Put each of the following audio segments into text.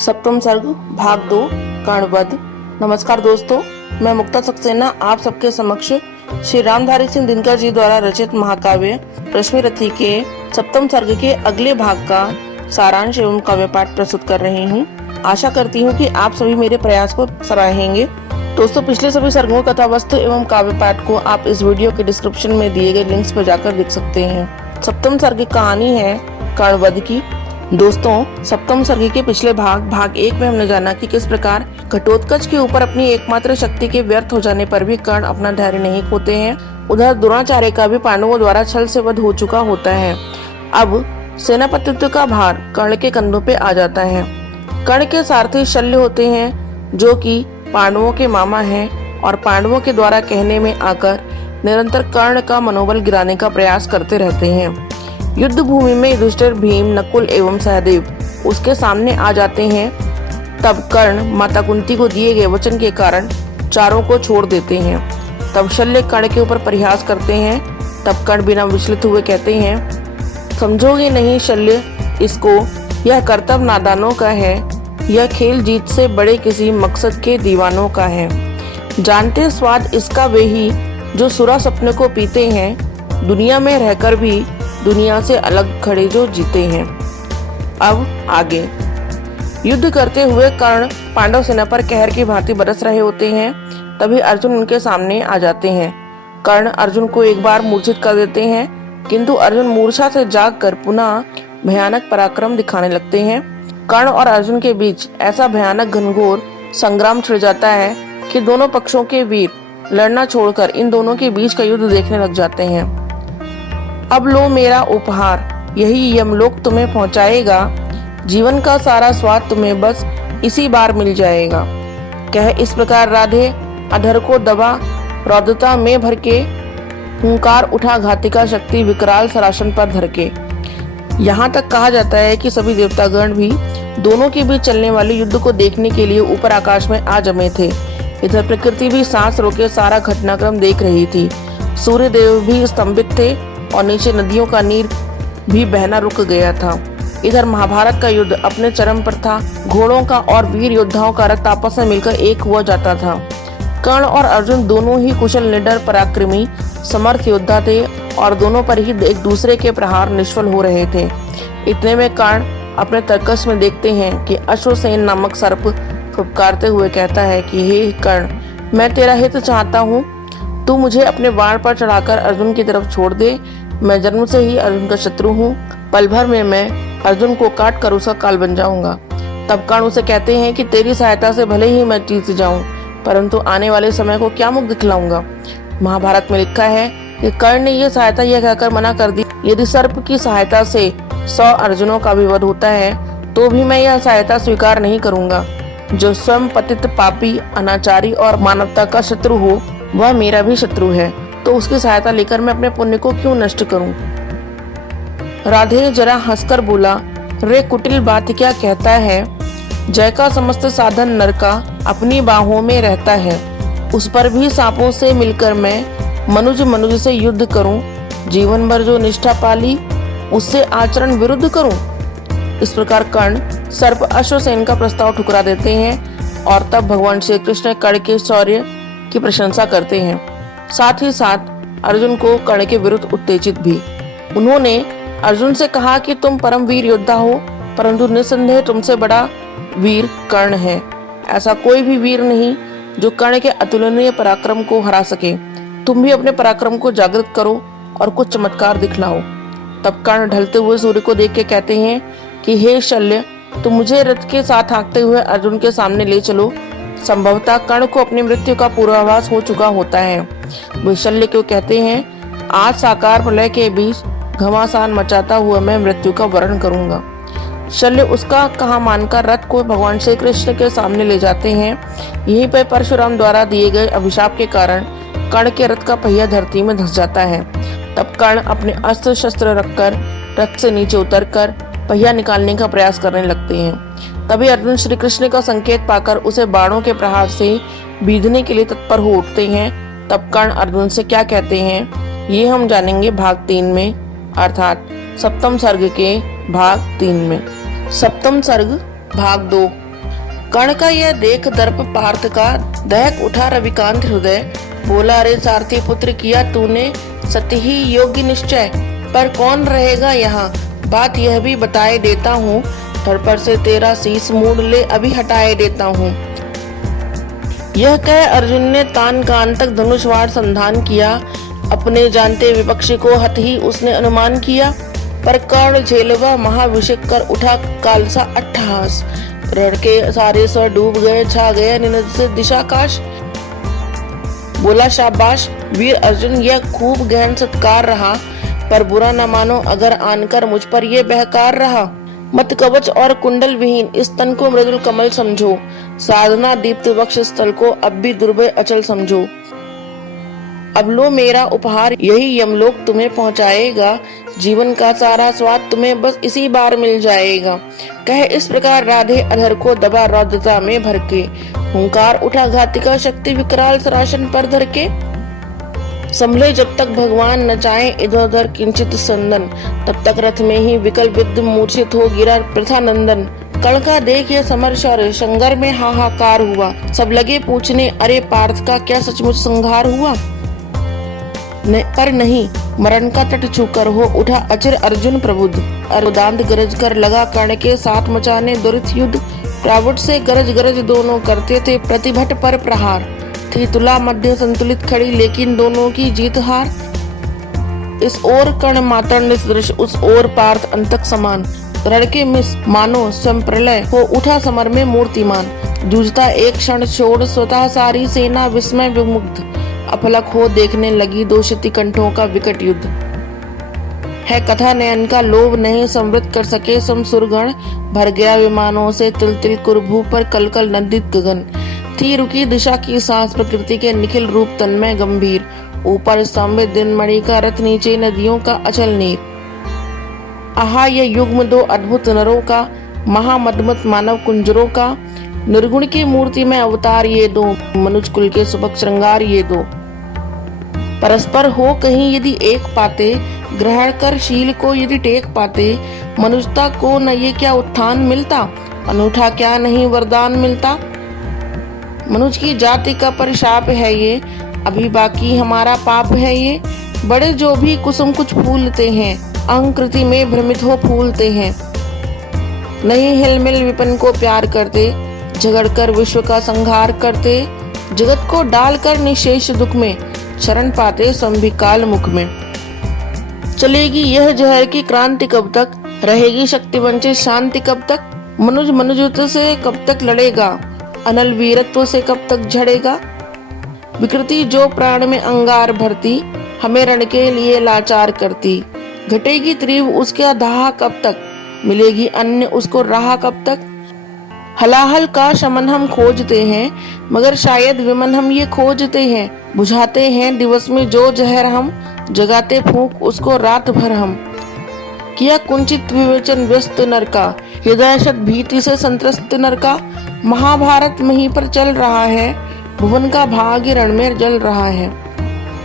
सप्तम सर्ग भाग 2 कर्णवध। नमस्कार दोस्तों, मैं मुक्ता सक्सेना आप सबके समक्ष श्री रामधारी सिंह दिनकर जी द्वारा रचित महाकाव्य रश्मिरथी के सप्तम सर्ग के अगले भाग का सारांश एवं काव्य पाठ प्रस्तुत कर रही हूँ। आशा करती हूँ कि आप सभी मेरे प्रयास को सराहेंगे। दोस्तों, पिछले सभी सर्गों कथा वस्तु एवं काव्य पाठ को आप इस वीडियो के डिस्क्रिप्शन में दिए गए लिंक्स पर जाकर देख सकते हैं। सप्तम सर्ग की कहानी है कर्णवध की। दोस्तों, सप्तम सर्ग के पिछले भाग 1 में हमने जाना कि किस प्रकार घटोत्कच के ऊपर अपनी एकमात्र शक्ति के व्यर्थ हो जाने पर भी कर्ण अपना धैर्य नहीं खोते हैं। उधर द्रोणाचार्य का भी पांडवों द्वारा छल से वध हो चुका होता है। अब सेनापतित्व का भार कर्ण के कंधों पे आ जाता है। कर्ण के सारथी शल्य होते हैं, जो कि पांडवों के मामा हैं और पांडवों के द्वारा कहने में आकर निरंतर कर्ण का मनोबल गिराने का प्रयास करते रहते हैं। युद्ध भूमि में युधिष्ठिर, भीम, नकुल एवं सहदेव उसके सामने आ जाते हैं। तब कर्ण माता कुंती को दिए गए वचन के कारण चारों को छोड़ देते हैं। तब शल्य कर्ण के ऊपर परिहास करते हैं। तब कर्ण बिना विचलित हुए कहते हैं, समझोगे नहीं शल्य इसको, यह कर्तव्य नादानों का है, यह खेल जीत से बड़े किसी मकसद के दीवानों का है। जानते स्वाद इसका वे ही जो सुरा सपने को पीते हैं, दुनिया में रहकर भी दुनिया से अलग खड़े जो जीते हैं। अब आगे युद्ध करते हुए कर्ण पांडव सेना पर कहर की भांति बरस रहे होते हैं। तभी अर्जुन उनके सामने आ जाते हैं। कर्ण अर्जुन को एक बार मूर्छित कर देते हैं, किंतु अर्जुन मूर्छा से जागकर पुनः भयानक पराक्रम दिखाने लगते हैं। कर्ण और अर्जुन के बीच ऐसा भयानक घनघोर संग्राम छिड़ जाता है कि दोनों पक्षों के वीर लड़ना छोड़कर इन दोनों के बीच का युद्ध देखने लग जाते हैं। अब लो मेरा उपहार, यही यमलोक तुम्हें पहुंचाएगा, जीवन का सारा स्वाद तुम्हें बस इसी बार मिल जाएगा। कह इस प्रकार राधे अधर को दबा रौद्रता में भर के, हुंकार उठा घातिका शक्ति विकराल सरासन पर धर के। यहाँ तक कहा जाता है कि सभी देवतागण भी दोनों के बीच चलने वाले युद्ध को देखने के लिए ऊपर आकाश में आ जमे थे। इधर प्रकृति भी सांस रोके सारा घटनाक्रम देख रही थी। सूर्य देव भी स्तंभित थे और नीचे नदियों का नीर भी बहना रुक गया था। इधर महाभारत का युद्ध अपने चरम पर था। घोड़ों का और वीर योद्धाओं का रक्त आपस में मिलकर एक हुआ जाता था। कर्ण और अर्जुन दोनों ही कुशल, निडर, पराक्रमी, समर्थ योद्धा थे और दोनों पर ही एक दूसरे के प्रहार निष्फल हो रहे थे। इतने में कर्ण अपने तर्कस में देखते हैं कि अश्वसेन नामक सर्प फुफकारते हुए कहता है कि हे कर्ण, मैं तेरा हित चाहता हूँ, तू मुझे अपने बाण पर चढ़ाकर अर्जुन की तरफ छोड़ दे। मैं जन्म से ही अर्जुन का शत्रु हूँ, पल भर में मैं अर्जुन को काट कर उसका काल बन जाऊंगा। तब कर्ण उसे कहते हैं कि तेरी सहायता से भले ही मैं जीत जाऊं, परंतु आने वाले समय को क्या मुख दिखलाऊंगा। महाभारत में लिखा है कि कर्ण ने यह सहायता यह कहकर मना कर दी, यदि सर्प की सहायता से 100 अर्जुनों का भी वध होता है तो भी मैं यह सहायता स्वीकार नहीं करूंगा। जो स्वयं पतित, पापी, अनाचारी और मानवता का शत्रु हो, वह मेरा भी शत्रु है, तो उसकी सहायता लेकर मैं अपने पुण्य को क्यों नष्ट करूं। राधे जरा हंसकर बोला, रे कुटिल बात क्या कहता है, जय का समस्त साधन नर का अपनी बाहों में रहता है। उस पर भी सांपों से मिलकर मैं मनुज से युद्ध करूं, जीवन भर जो निष्ठा पाली उससे आचरण विरुद्ध करूं। इस प्रकार कर्ण सर्प अश्वसेन का प्रस्ताव ठुकरा देते हैं और तब भगवान श्री कृष्ण कर्ण के शौर्य की प्रशंसा करते हैं। साथ ही साथ अर्जुन को कर्ण के विरुद्ध उत्तेजित भी। उन्होंने अर्जुन से कहा कि तुम परम वीर योद्धा हो, परंतु निसंदेह तुमसे बड़ा वीर कर्ण है। ऐसा कोई भी वीर नहीं जो कर्ण के अतुलनीय पराक्रम को हरा सके। तुम भी अपने पराक्रम को जागृत करो और कुछ चमत्कार दिखलाओ। तब कर्ण ढलते हुए सूर्य को देख के कहते हैं कि हे शल्य, तुम मुझे रथ के साथ हाँकते हुए अर्जुन के सामने ले चलो। संभवतः कर्ण को अपनी मृत्यु का पूर्वाभास हो चुका होता है। वे शल्य को कहते हैं, आज साकार प्रलय के बीच घमासान मचाता हुआ मैं मृत्यु का वर्ण करूंगा। शल्य उसका कहा मानकर रथ को भगवान श्री कृष्ण के सामने ले जाते हैं। यहीं पर परशुराम द्वारा दिए गए अभिशाप के कारण कर्ण के रथ का पहिया धरती में धंस जाता है। तब कर्ण अपने अस्त्र शस्त्र रखकर रथ से नीचे उतरकर पहिया निकालने का प्रयास करने लगते हैं। तभी अर्जुन श्री कृष्ण का संकेत पाकर उसे बाणों के प्रहार से बीधने के लिए तत्पर हो उठते हैं। तब कर्ण अर्जुन से क्या कहते हैं, ये हम जानेंगे भाग 3 में, अर्थात सप्तम सर्ग के भाग 3 में। सप्तम सर्ग भाग 2 कर्ण का यह देख दर्प पार्थ का दहक उठा रविकांत हृदय। बोला, रे सारथी पुत्र, किया तूने सत्य ही योग्य निश्चय, पर कौन रहेगा यहाँ, बात यह भी बताए देता हूँ। धड़ पर से तेरा शीस मूड ले, अभी हटाए देता हूँ। यह कह अर्जुन ने तान कान तक धनुषवाड़ संधान किया। अपने जानते विपक्षी को हत ही उसने अनुमान किया, पर कर्ण झेलवा महाभिषेक कर उठा कालसा अट्टहास। रण के सारे स्वर डूब गए, छा गया निनद से दिशाकाश। बोला, शाबाश वीर अर्जुन, यह खूब गहन सत्कार रहा, पर बुरा न मानो अगर आनकर मुझ पर यह बहकार रहा। मत कवच और कुंडल विहीन इस तन को मृदुल कमल समझो, साधना दीप्त वक्ष स्थल को अब भी दुर्भय अचल समझो। अब लो मेरा उपहार, यही यमलोक तुम्हें पहुंचाएगा, जीवन का सारा स्वाद तुम्हें बस इसी बार मिल जाएगा। कहे इस प्रकार राधे अधर को दबा रौद्रता में भर के, हुंकार उठा घातिका शक्ति विकराल सरासन पर धर के। संभले जब तक भगवान न चाहे इधर उधर किंचित संदन, तब तक रथ में ही विकल विद्ध मूर्छित हो गिरा प्रथा नंदन। कर्ण का देख यह समर शौर्य, संगर में हाहाकार हुआ। सब लगे पूछने, अरे पार्थ का क्या सचमुच संहार हुआ। पर नहीं, मरण का तट छूकर हो उठा अचिर अर्जुन प्रबुद्ध। अरुदांत गरज कर लगा कर्ण के साथ मचाने दुरित युद्ध। प्रावुट से गरज गरज दोनों करते थे प्रतिभट पर प्रहार। थी तुला मध्य संतुलित खड़ी, लेकिन दोनों की जीत हार। इस ओर कर्ण मातंड सदृश, उस ओर पार्थ अंतक समान। रण के मिस मानो संप्रलय हो उठा समर में मूर्तिमान। जूझता एक क्षण छोड़ स्वतः सारी सेना विस्मय विमुग्ध। अपलक हो देखने लगी दो क्षिति कंठों का विकट युद्ध। है कथा नयन का लोभ नहीं समृद्ध कर सके समसुरगण। भर गया विमानों से तिल तिल कुरभू पर कलकल नंदित गगन। थी रुकी दिशा की सांस, प्रकृति के निखिल रूप तन्मय गंभीर। ऊपर स्तंभित दिन मणि का रथ, नीचे नदियों का अचल नीर। आहा यह युग्म दो अद्भुत नरों का, महामदमत मानव कुंजरों का। निर्गुण की मूर्ति में अवतार ये दो, मनुज कुल के सुबक श्रृंगार ये दो। परस्पर हो कहीं यदि एक पाते, ग्रहण कर शील को यदि टेक पाते। मनुष्यता को न ये क्या उत्थान मिलता, अनूठा क्या नहीं वरदान मिलता। मनुष्य की जाति का परिशाप है ये, अभी बाकी हमारा पाप है ये। बड़े जो भी कुसुम कुछ फूलते हैं, अहंकृति में भ्रमित हो फूलते हैं। नहीं हिलमिल विपन को प्यार करते, झगड़कर विश्व का संहार करते। जगत को डालकर निशेष दुख में, शरण पाते संभिकाल मुख में। चलेगी यह जहर की क्रांति कब तक, रहेगी शक्ति वंचित शांति कब तक। मनुज मनुजत्व से कब तक लड़ेगा, अनल वीरत्व से कब तक झड़ेगा। विकृति जो प्राण में अंगार भरती, हमें रण के लिए लाचार करती। घटेगी तीव्र उसका दाह कब तक, मिलेगी अन्य उसको राह कब तक। हलाहल का शमन हम खोजते हैं, मगर शायद विमन हम ये खोजते हैं। बुझाते हैं दिवस में जो जहर हम, जगाते फूंक उसको रात भर हम। किया कुंचित विवेचन व्यस्त नर का, हृदय शत भीति से संत्रस्त नर का। महाभारत वहीं पर चल रहा है, भुवन का भाग्य रण में जल रहा है।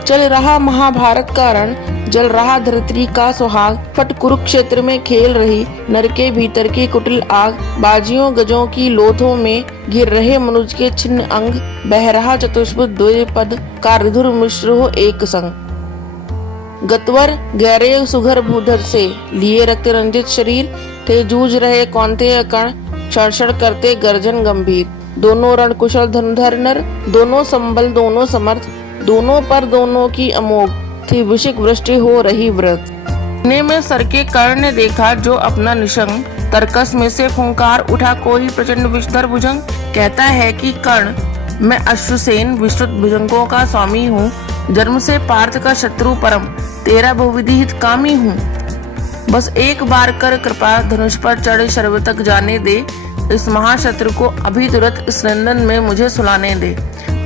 चल रहा महाभारत का रण, जल रहा धरती का सुहाग। फट कुरुक्षेत्र में खेल रही नर के भीतर की कुटिल आग। बाजियों गजों की लोथों में गिर रहे मनुज के छिन्न अंग। बह रहा चतुष्पद द्विपद का रिधुर मिश्र हो एक संग। गतवर गहरे सुघर भूधर से लिए रक्त रंजित शरीर, थे जूझ रहे कौन्तेय कण, क्षण करते गर्जन गंभीर। दोनों रण कुशल धनुधर नर, दोनों संबल दोनों समर्थ। दोनों पर दोनों की अमोघ, थी विशिक वृष्टि हो रही व्रत। ने में सर के कर्ण ने देखा जो अपना निशंग, तरकस में से फुंकार उठा कोई प्रचंड विषधर भुजंग। कहता है कि कर्ण, मैं अश्वसेन विस्तृत भुजंगों का स्वामी हूँ। जन्म से पार्थ का शत्रु परम, तेरा बहुविधि हित कामी हूँ। बस एक बार कर कृपा, धनुष पर चढ़ शर्व तक जाने दे। इस महाशत्रु को अभी तुरंत इस नंदन में मुझे सुलाने दे।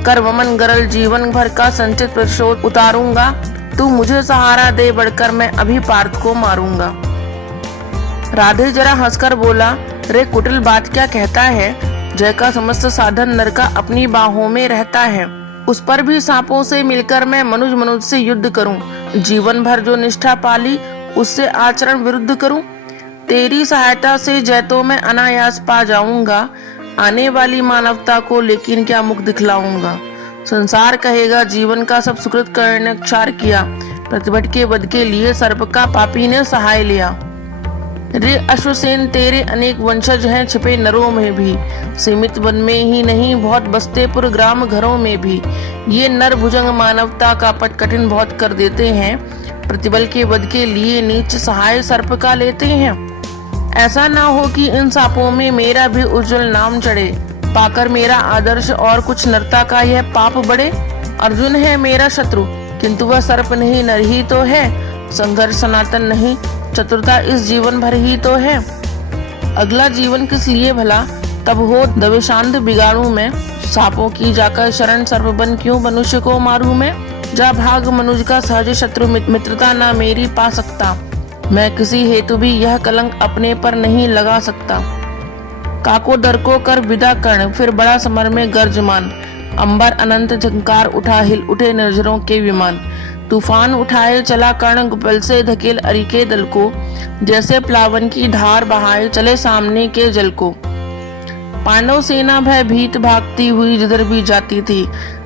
कर वमन गरल जीवन भर का संचित प्रतिशोध उतारूंगा। तू मुझे सहारा दे बढ़कर, मैं अभी पार्थ को मारूंगा। राधे जरा हंसकर बोला, रे कुटिल बात क्या कहता है। जय का समस्त साधन नर का अपनी बाहों में रहता है। उस पर भी सांपों से मिलकर मैं मनुज से युद्ध करूं। जीवन भर जो निष्ठा पाली, उससे आचरण विरुद्ध करूं। तेरी सहायता से जय तो मैं अनायास पा जाऊंगा। आने वाली मानवता को लेकिन क्या मुख दिखलाऊंगा। संसार कहेगा जीवन का सब सुकृत करने क्षार किया, प्रतिभट के वध के लिए सर्प का पापी ने सहाय लिया। रे अश्वसेन तेरे अनेक वंशज हैं छिपे नरों में भी, सीमित वन में ही नहीं बहुत बसते पुर ग्राम घरों में भी। ये नर भुजंग मानवता का पट कठिन बहुत कर देते हैं, प्रतिबल के वध के लिए नीच सहाय सर्प का लेते हैं। ऐसा ना हो कि इन सांपों में मेरा भी उज्जवल नाम चढ़े, पाकर मेरा आदर्श और कुछ नरता का यह पाप बढ़े। अर्जुन है मेरा शत्रु किंतु वह सर्प नहीं नर ही तो है, संघर्ष सनातन नहीं चतुरता इस जीवन भर ही तो है। अगला जीवन किस लिए भला तब हो दवेशांत बिगाड़ू मैं, सांपों की जाकर शरण सर्प बन क्यों मनुष्य को मारू मैं। जा भाग मनुज का सहज शत्रु मित्रता ना मेरी पा सकता, मैं किसी हेतु भी यह कलंक अपने पर नहीं लगा सकता। काको दर को कर विदा कर्ण फिर बड़ा समर में गर्जमान, अंबर अनंत झंकार उठा हिल उठे निर्जरों के विमान। तूफान उठाए चला कर्ण गुपल से धकेल अरि के दल को, जैसे प्लावन की धार बहाए चले सामने के जल को। पांडव सेना भयभीत भागती हुई जिधर भी जाती थी,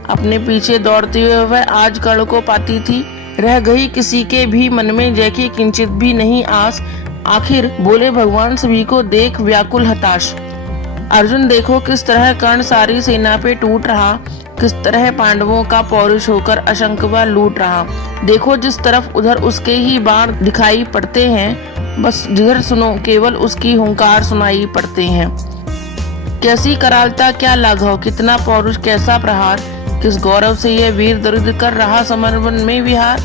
अपने पीछे दौड़ते हुए वह आज कर्ण को पाती थी। रह गई किसी के भी मन में जैकी किंचित भी नहीं आस, आखिर बोले भगवान सभी को देख व्याकुल हताश। अर्जुन देखो किस तरह कर्ण सारी सेना पे टूट रहा, किस तरह पांडवों का पौरुष होकर असंख्य व लूट रहा। देखो जिस तरफ उधर उसके ही बाण दिखाई पड़ते हैं, बस जिधर सुनो केवल उसकी हुंकार सुनाई पड़ते हैं। कैसी करालता क्या लाघव कितना पौरुष कैसा प्रहार, किस गौरव से यह वीर दरिद्र कर रहा समरवन में विहार।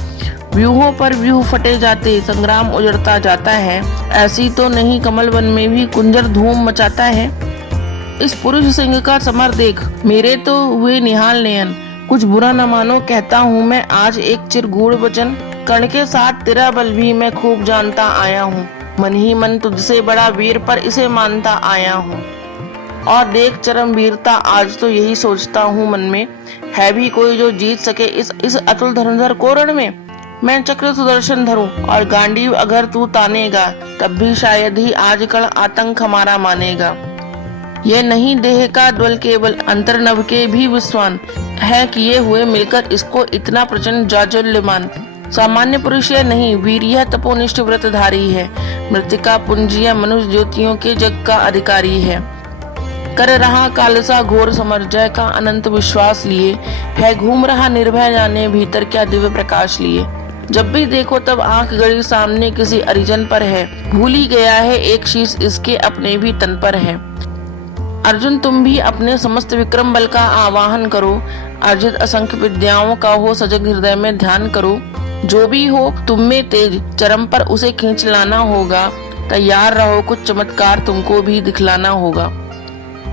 व्यूहों पर व्यूह फटे जाते संग्राम उजड़ता जाता है, ऐसी तो नहीं कमल वन में भी कुंजर धूम मचाता है। इस पुरुष सिंह का समर देख मेरे तो हुए निहाल नयन, कुछ बुरा न मानो कहता हूँ मैं आज एक चिरगूढ़ वचन। कर्ण के साथ तेरा बल भी मैं खूब जानता आया हूँ, मन ही मन तुझसे बड़ा वीर पर इसे मानता आया हूँ। और देख चरम वीरता आज तो यही सोचता हूँ मन में, है भी कोई जो जीत सके इस अतुल धनुर्धर को रण में। मैं चक्र सुदर्शन धरूं और गांडीव अगर तू तानेगा, तब भी शायद ही आज कर्ण आतंक हमारा मानेगा। यह नहीं देह का द्वल केवल अंतर्नभ के भी विस्वान, है किए हुए मिलकर इसको इतना प्रचंड जाज्वल्यमान। सामान्य पुरुष यह नहीं वीर यह तपोनिष्ठ व्रतधारी है, मृतिका पुंजिया मनुष्य ज्योतियों के जग का अधिकारी है। कर रहा कालसा घोर समर जय का अनंत विश्वास लिए, है घूम रहा निर्भय जाने भीतर क्या दिव्य प्रकाश लिए। जब भी देखो तब आंख गड़ी सामने किसी अरिजन पर है, भूल ही गया है एक शीश इसके अपने भी तन पर है। अर्जुन तुम भी अपने समस्त विक्रम बल का आवाहन करो, अर्जित असंख्य विद्याओं का हो सजग हृदय में ध्यान करो। जो भी हो तुम में तेज चरम पर उसे खींच लाना होगा, तैयार रहो कुछ चमत्कार तुमको भी दिखलाना होगा।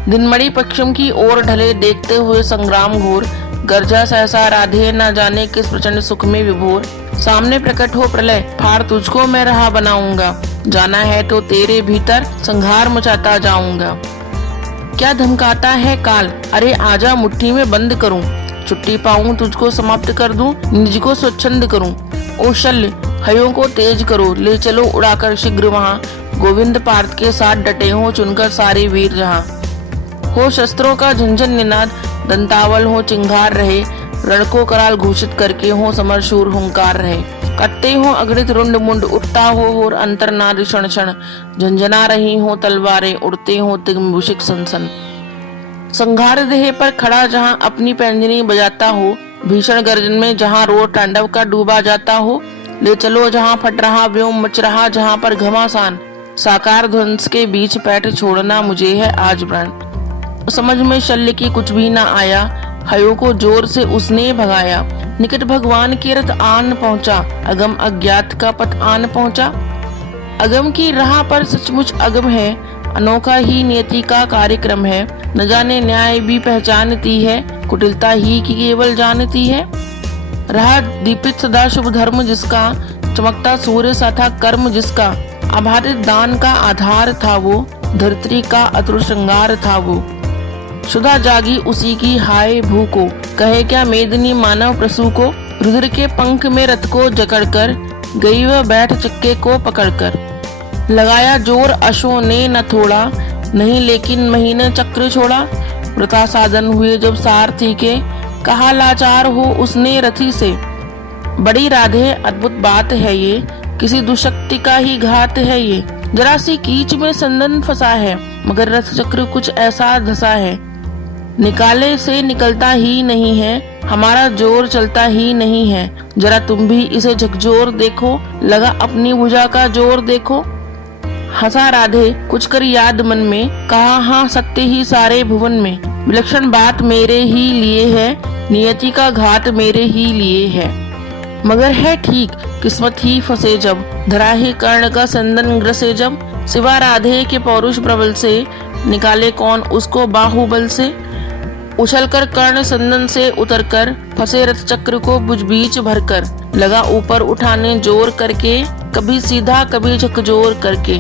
दिनमणि पश्चिम की ओर ढले देखते हुए संग्राम घोर, गर्जा सहसा राधे न जाने किस प्रचंड सुख में विभोर। सामने प्रकट हो प्रलय फाड़ तुझको मैं रहा बनाऊंगा, जाना है तो तेरे भीतर संहार मचाता जाऊंगा। क्या धमकाता है काल अरे आजा मुट्ठी में बंद करूं, छुट्टी पाऊं तुझको समाप्त कर दूं निज को स्वच्छंद करूं। ओ शल्य हयों को तेज करो ले चलो उड़ाकर शीघ्र वहां, गोविंद पार्थ के साथ डटे हो चुनकर सारे वीर जहां। हो शस्त्रों का झंझन निनाद दंतावल हो चिंगार रहे, रण को कराल घोषित करके हो समर शूर हुंकार रहे। कटते हो अगणित रुंड मुंड उठता हो और अंतरनाद क्षण क्षण, झंझना रही हो तलवारें उड़ते हो तिग्मुषिक सनसन। संघार देह पर खड़ा जहां अपनी पैंजनी बजाता हो, भीषण गर्जन में जहां रोड तांडव का डूबा जाता हो। ले चलो जहां फट रहा व्योम मच रहा जहां पर घमासान, साकार ध्वंस के बीच पैठ छोड़ना मुझे है आज प्राण। समझ में शल्य की कुछ भी ना आया, हयो को जोर से उसने भगाया। निकट भगवान के रथ आन पहुंचा, अगम अज्ञात का पथ आन पहुंचा। अगम की राह पर सचमुच अगम है, अनोखा ही नियति का कार्यक्रम है। न जाने न्याय भी पहचानती है, कुटिलता ही की केवल जानती है। रहा दीपित सदा शुभ धर्म जिसका, चमकता सूर्य सा था कर्म जिसका। आभारित दान का आधार था वो, धरती का अतुल श्रृंगार था वो। सुधा जागी उसी की हाय भू को, कहे क्या मेदिनी मानव प्रसू को। रुद्र के पंख में रथ को जकड़कर, गई वह बैठ चक्के को पकड़कर। लगाया जोर अश्वों ने न थोड़ा, नहीं लेकिन महीने चक्र छोड़ा, वृथा साधन हुए जब सारथी के, कहा लाचार हो उसने रथी से। बड़ी राधे अद्भुत बात है ये, किसी दुशक्ति का ही घात है ये। जरा सी कीच में संदन फंसा है, मगर रथ चक्र कुछ ऐसा धसा है। निकाले से निकलता ही नहीं है, हमारा जोर चलता ही नहीं है। जरा तुम भी इसे झकझोर देखो, लगा अपनी भुजा का जोर देखो। हंसा राधे कुछ कर याद मन में, कहा हाँ सत्य ही सारे भुवन में। विलक्षण बात मेरे ही लिए है, नियति का घात मेरे ही लिए है। मगर है ठीक किस्मत ही फंसे जब, धरा ही कर्ण का संदन ग्रसे जब। सिवा राधे के पौरुष प्रबल से, निकाले कौन उसको बाहुबल से। उछलकर कर्ण संदन से उतरकर, फंसे रथ चक्र को भुज बीच भरकर। लगा ऊपर उठाने जोर करके, कभी सीधा कभी झकझोर करके।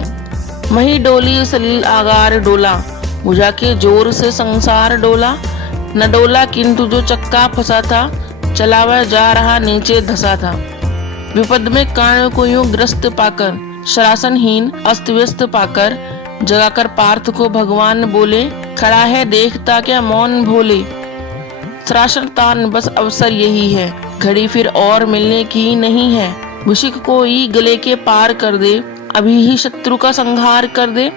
मही डोली सलील आगार डोला, भुजा के जोर से संसार डोला। न डोला किंतु जो चक्का फंसा था, चला वह जा रहा नीचे धसा था। विपद में कर्ण को यूं ग्रस्त पाकर, शरासनहीन अस्त व्यस्त पाकर। जगाकर पार्थ को भगवान बोले, खड़ा है देखता क्या मौन भोले। सरासर तान बस अवसर यही है, घड़ी फिर और मिलने की नहीं है। मुशिक को ही गले के पार कर दे, अभी ही शत्रु का संहार कर दे।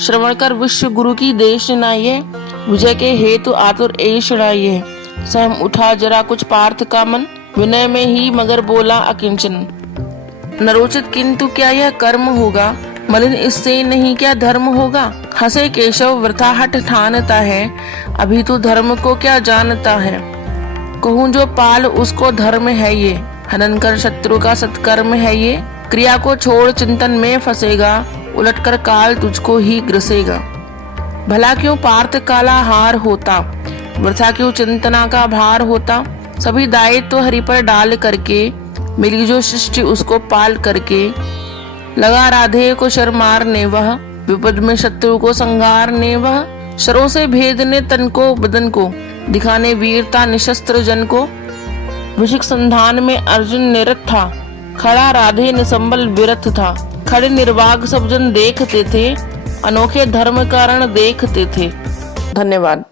श्रवण कर विश्व गुरु की देश सुनाइए, विजय के हेतु आतुर ऐ सुनाइए। सहम उठा जरा कुछ पार्थ का मन, विनय में ही मगर बोला अकिंचन। नरोचित किंतु क्या यह कर्म होगा, मलिन इससे नहीं क्या धर्म होगा। हंसे केशव वृथा हट ठानता है, अभी तो धर्म को क्या जानता है। कहूँ जो पाल उसको धर्म है ये, हनन कर शत्रु का सत्कर्म है ये। क्रिया को छोड़ चिंतन में फंसेगा, उलटकर काल तुझको ही ग्रसेगा। भला क्यों पार्थ काला हार होता, वृथा क्यों चिंतना का भार होता। सभी दायित्व तो हरि पर डाल करके, मिली जो सृष्टि उसको पाल करके। लगा राधे को शर मारने वह, विपद में शत्रु को संगारने वह। शरों से भेदने तन को बदन को, दिखाने वीरता निशस्त्र जन को। वृश्चिक संधान में अर्जुन निरत था, खड़ा राधे निसंबल विरथ था। खड़े निर्वाग सब जन देखते थे, अनोखे धर्म कारण देखते थे। धन्यवाद।